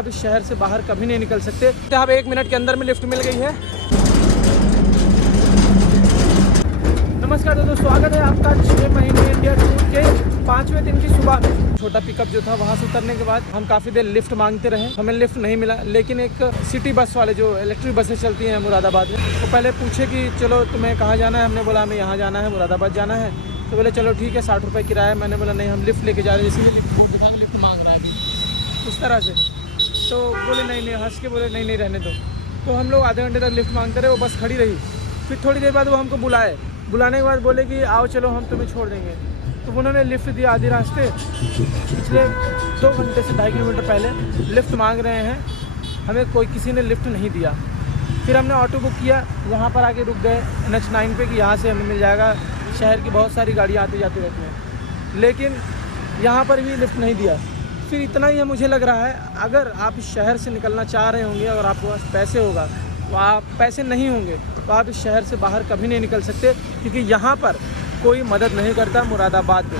आप इस शहर से बाहर कभी नहीं निकल सकते। आप 1 मिनट के अंदर में लिफ्ट मिल गई है। नमस्कार दोस्तों, स्वागत है आपका 6 महीने इंडिया टूर के 5वें दिन की सुबह में। छोटा पिकअप जो था वहाँ से उतरने के बाद हम काफ़ी देर लिफ्ट मांगते रहे, हमें लिफ्ट नहीं मिला। लेकिन एक सिटी बस वाले जो इलेक्ट्रिक बसें चलती हैं मुरादाबाद में, वो पहले पूछे कि चलो तुम्हें कहाँ जाना है। हमने बोला हमें यहाँ जाना है, मुरादाबाद जाना है। तो बोले चलो ठीक है, 60 रुपये किराया। मैंने बोला नहीं, हम लिफ्ट लेके जा रहे हैं, इसीलिए लिफ्ट मांग रहा है अभी उस तरह से। तो बोले नहीं, हंस के बोले नहीं रहने दो। तो हम लोग आधे घंटे तक लिफ्ट मांगते रहे, वो बस खड़ी रही। फिर थोड़ी देर बाद वो हमको बुलाने के बाद बोले कि आओ चलो हम तुम्हें छोड़ देंगे। तो उन्होंने लिफ्ट दिया आधे रास्ते। पिछले 2 घंटे से 2.5 किलोमीटर पहले लिफ्ट मांग रहे हैं, हमें किसी ने लिफ्ट नहीं दिया। फिर हमने ऑटो बुक किया, यहाँ पर आके रुक गए NH9 पे कि यहाँ से हमें मिल जाएगा। शहर की बहुत सारी गाड़ियाँ आती जाती रहती हैं, लेकिन यहाँ पर भी लिफ्ट नहीं दिया। फिर इतना ही मुझे लग रहा है, अगर आप इस शहर से निकलना चाह रहे होंगे और आपके पास पैसे होगा, तो आप पैसे नहीं होंगे तो आप इस शहर से बाहर कभी नहीं निकल सकते, क्योंकि यहाँ पर कोई मदद नहीं करता। मुरादाबाद में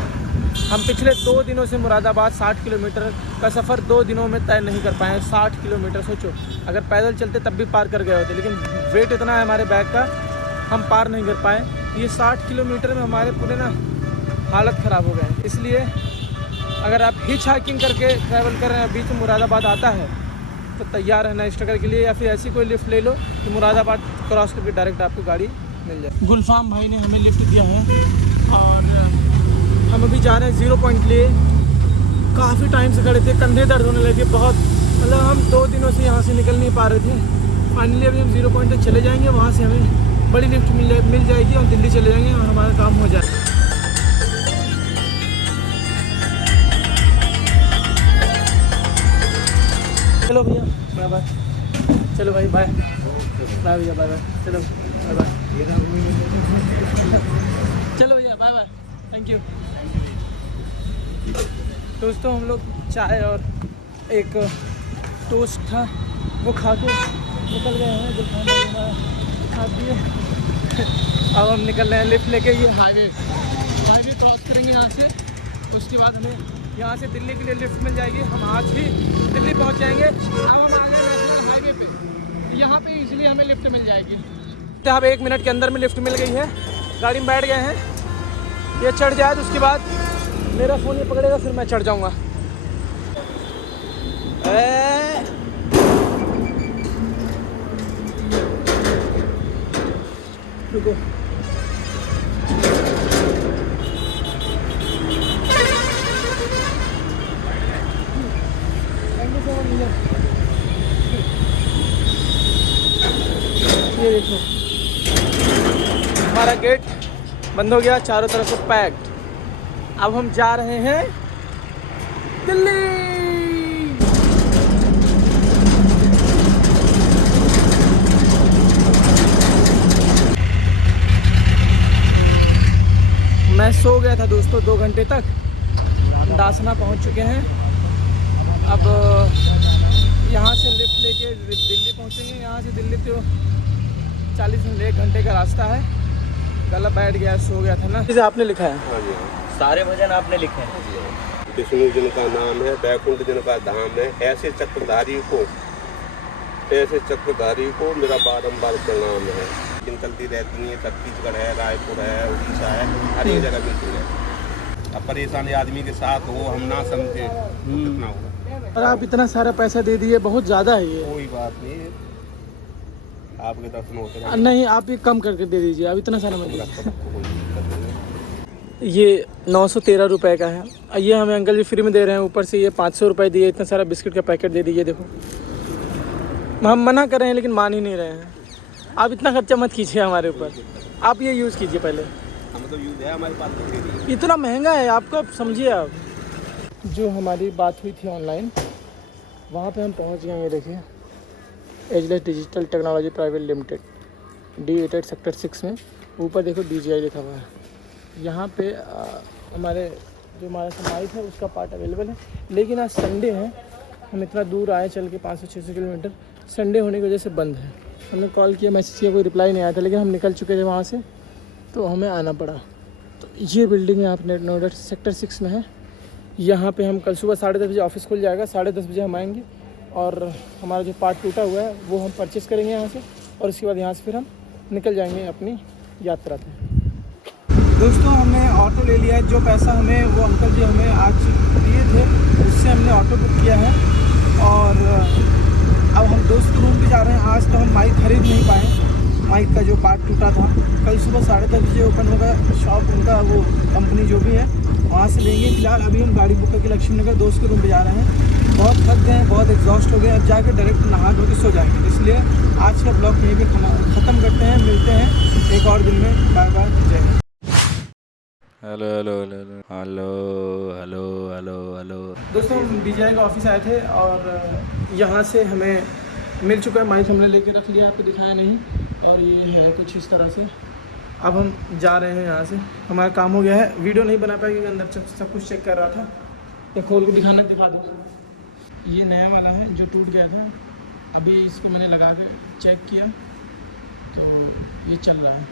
हम पिछले 2 दिनों से मुरादाबाद 60 किलोमीटर का सफ़र 2 दिनों में तय नहीं कर पाए। 60 किलोमीटर सोचो, अगर पैदल चलते तब भी पार कर गए होते, लेकिन वेट इतना है हमारे बैग का, हम पार नहीं कर पाए। ये 60 किलोमीटर में हमारे पूरे हालत ख़राब हो गए। इसलिए अगर आप हिच हाइकिंग करके ट्रैवल कर रहे हैं, बीच में मुरादाबाद आता है, तो तैयार रहना स्ट्रगल के लिए, या फिर ऐसी कोई लिफ्ट ले लो कि मुरादाबाद क्रॉस करके डायरेक्ट आपको गाड़ी मिल जाए। गुलफाम भाई ने हमें लिफ्ट दिया है और हम अभी जा रहे हैं 0 पॉइंट के लिए। काफ़ी टाइम से खड़े थे, कंधे दर्द होने लगे बहुत, मतलब हम 2 दिनों से यहाँ से निकल नहीं पा रहे थे। फाइनली अभी हम 0 पॉइंट तक चले जाएंगे, वहाँ से हमें बड़ी लिफ्ट मिल जाएगी और दिल्ली चले जाएंगे और हमारा काम हो जाएगा। चलो भैया बाय बाय। चलो भाई बाय बाय भैया, बाय बाय। चलो बाय बाय। चलो भैया बाय बाय, थैंक यू। दोस्तों हम लोग चाय और एक टोस्ट था वो खा के निकल गए हैं। जो खाना खा पिए अब हम निकल रहे हैं लिफ्ट लेके। ये हाईवे क्रॉस करेंगे यहाँ से, उसके बाद हमें यहाँ से दिल्ली के लिए लिफ्ट मिल जाएगी। हम आज ही दिल्ली पहुँच जाएंगे। अब हम आ गए नेशनल हाईवे पे, यहाँ पे इजीली हमें लिफ्ट मिल जाएगी। तो अब 1 मिनट के अंदर में लिफ्ट मिल गई है। गाड़ी में बैठ गए हैं, ये चढ़ जाए तो उसके बाद मेरा फ़ोन ये पकड़ेगा, फिर मैं चढ़ जाऊँगा। रुको, ये देखो हमारा गेट बंद हो गया, चारों तरफ से पैक्ड। अब हम जा रहे हैं दिल्ली। मैं सो गया था दोस्तों 2 घंटे तक। हम दासना पहुंच चुके हैं। अब यहाँ से लिफ्ट लेके दिल्ली पहुँचेंगे। यहाँ से दिल्ली तो 40 मिनट 1 घंटे का रास्ता है। गला बैठ गया, सो गया था ना। इसे आपने लिखा है? हाँ जी, सारे भजन आपने लिखे हैं। विष्णु जिनका नाम है, बैकुंठ जिनका धाम है, ऐसे चक्रधारी को मेरा बारंबार प्रणाम है। निकलती रहती है, छत्तीसगढ़ है, रायपुर है, उड़ीसा है, हर एक जगह मिलती है। अब परेशानी आदमी के साथ हो, हम ना समझे कितना होगा। और आप इतना सारा पैसा दे दिए, बहुत ज़्यादा है ये। कोई बात नहीं, आपके दर्शन होते हैं। नहीं, आप ये कम करके दे दीजिए, अब इतना सारा मत। ये 913 रुपये का है। ये हमें अंकल जी फ्री में दे रहे हैं, ऊपर से ये 500 रुपये दिए। इतना सारा बिस्किट का पैकेट दे दीजिए। देखो हम मना कर रहे हैं लेकिन मान ही नहीं रहे हैं। आप इतना खर्चा मत कीजिए हमारे ऊपर, आप ये यूज़ कीजिए पहले। हम तो यूज है हमारे पास, इतना महंगा है आपका, समझिए आप। जो हमारी बात हुई थी ऑनलाइन, वहाँ पे हम पहुँच गए हैं। ये देखिए, ageless digital technology private limited, D88 sector 6 में। ऊपर देखो DGI लिखा हुआ है। यहाँ पे हमारा समाइट है उसका पार्ट अवेलेबल है, लेकिन आज संडे है। हम इतना दूर आए चल के 500-600 किलोमीटर, संडे होने की वजह से बंद है। हमने कॉल किया, मैसेज किया, कोई रिप्लाई नहीं आया था, लेकिन हम निकल चुके थे वहाँ से, तो हमें आना पड़ा। तो ये बिल्डिंग है आपने नोएडा सेक्टर 6 में है। यहाँ पे हम कल सुबह 10:30 बजे ऑफिस खुल जाएगा, 10:30 बजे हम आएंगे। और हमारा जो पार्ट टूटा हुआ है वो हम परचेज़ करेंगे यहाँ से, और उसके बाद यहाँ से फिर हम निकल जाएंगे अपनी यात्रा पे। दोस्तों हमने ऑटो ले लिया है। जो पैसा हमें वो अंकल जी हमें आज दिए थे उससे हमने ऑटो बुक किया है, और अब हम दोस्त के रूम पे जा रहे हैं। आज तो हम माइक खरीद नहीं पाए, माइक का जो पार्ट टूटा था। कल सुबह 10:30 बजे ओपन होगा शॉप उनका, वो कंपनी जो भी है वहाँ से लेंगे। फिलहाल अभी हम गाड़ी बुक करके लक्ष्मी नगर दोस्त के रूम पे जा रहे हैं। बहुत थक गए हैं, बहुत एग्जॉस्ट हो गए, अब जाके डायरेक्ट नहा धो के सो जाएंगे। इसलिए आज का ब्लॉग यहीं पे ख़त्म करते हैं। मिलते हैं एक और दिन में। बाय बाय, जय Hind. Hello hello hello hello hello hello hello. दोस्तों हम DJI का ऑफिस आए थे और यहाँ से हमें मिल चुका है माइक, हमने लेके रख लिया, आपको दिखाया नहीं। और ये है कुछ इस तरह से। अब हम जा रहे हैं यहाँ से, हमारा काम हो गया है। वीडियो नहीं बना पाया क्योंकि अंदर सब कुछ चेक कर रहा था। तो खोल के दिखा दो। ये नया वाला है जो टूट गया था, अभी इसको मैंने लगा के चेक किया तो ये चल रहा है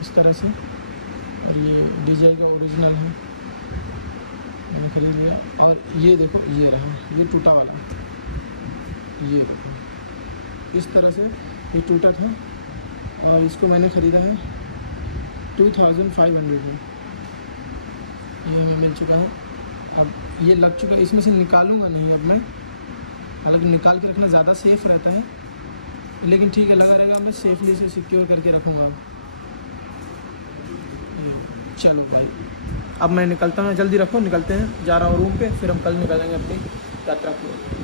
इस तरह से। और ये DJI का ओरिजिनल है, मैंने खरीद लिया। और ये देखो, ये रहा, ये टूटा वाला, ये देखो इस तरह से ये टूटा था, और इसको मैंने ख़रीदा है 2500 में। ये हमें मिल चुका है। अब ये लग चुका है, इसमें से निकालूंगा नहीं अब मैं, हालांकि निकाल के रखना ज़्यादा सेफ़ रहता है, लेकिन ठीक है लगा रहेगा। मैं सेफली से सिक्योर करके रखूँगा। चलो भाई अब मैं निकलता हूँ, जल्दी रखो, निकलते हैं। जा रहा हूँ रूम पे, फिर हम कल निकलेंगे अपनी यात्रा की।